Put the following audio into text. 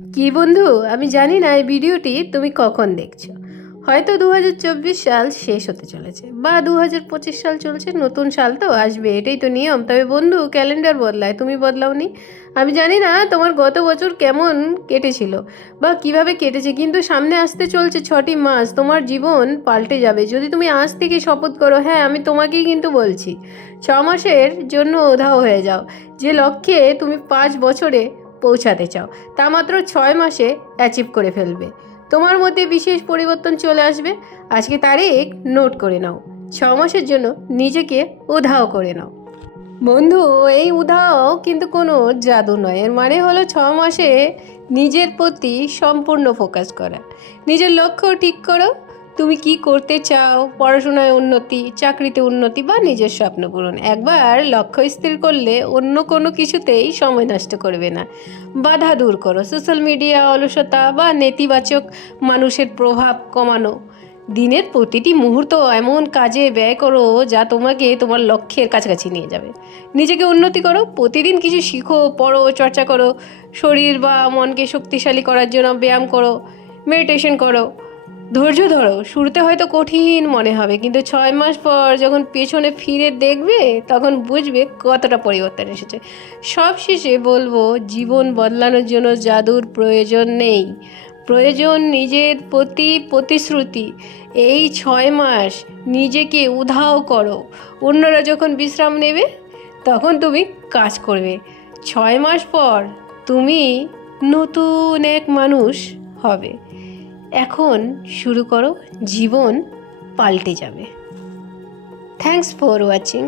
কি বন্ধু, আমি জানি না এই ভিডিওটি তুমি কখন দেখছো। হয়তো 2024 সাল শেষ হতে চলেছে বা 2025 সাল চলছে, নতুন সাল তো আসবে, এটাই তো নিয়ম। তবে বন্ধু, ক্যালেন্ডার বদলায়, তুমি বদলাওনি। আমি জানি না তোমার গত বছর কেমন কেটেছিল বা কিভাবে কেটেছে, কিন্তু সামনে আসতে চলছে 6টি মাস, তোমার জীবন পাল্টে যাবে যদি তুমি আজ থেকে শপথ করো। হ্যাঁ, আমি তোমাকেই কিন্তু বলছি, 6 মাসের জন্য উধাও হয়ে যাও। যে লক্ষ্যে তুমি 5 বছরে পৌঁছাতে চাও, তা মাত্র 6 মাসে অ্যাচিভ করে ফেলবে। তোমার মধ্যে বিশেষ পরিবর্তন চলে আসবে। আজকে তারিখ নোট করে নাও, 6 মাসের জন্য নিজেকে উধাও করে নাও। বন্ধু, এই উধাও কিন্তু কোনো জাদু নয়। এর মানে হলো 6 মাসে নিজের প্রতি সম্পূর্ণ ফোকাস করা। নিজের লক্ষ্য ঠিক করো, তুমি কি করতে চাও, পড়াশোনায় উন্নতি, চাকরিতে উন্নতি বা নিজের স্বপ্ন পূরণ। একবার লক্ষ্য স্থির করলে অন্য কোনো কিছুতেই সময় নষ্ট করবে না। বাধা দূর করো, সোশ্যাল মিডিয়া, অলসতা বা নেতিবাচক মানুষের প্রভাব কমানো। দিনের প্রতিটি মুহূর্ত এমন কাজে ব্যয় করো যা তোমাকে তোমার লক্ষ্যের কাছাকাছি নিয়ে যাবে। নিজেকে উন্নতি করো, প্রতিদিন কিছু শিখো, পড়ো, চর্চা করো। শরীর বা মনকে শক্তিশালী করার জন্য ব্যায়াম করো, মেডিটেশন করো। ধৈর্য ধরো, শুরুতে হয়তো কঠিন মনে হবে, কিন্তু 6 মাস পর যখন পেছনে ফিরে দেখবে তখন বুঝবে কতটা পরিবর্তন এসেছে। সব শেষে বলবো, জীবন বদলানোর জন্য জাদুর প্রয়োজন নেই, প্রয়োজন নিজের প্রতি প্রতিশ্রুতি। এই 6 মাস নিজেকে উধাও করো। অন্যরা যখন বিশ্রাম নেবে তখন তুমি কাজ করবে। 6 মাস পর তুমি নতুন এক মানুষ হবে। এখন শুরু করো, জীবন পাল্টে যাবে। Thanks for watching.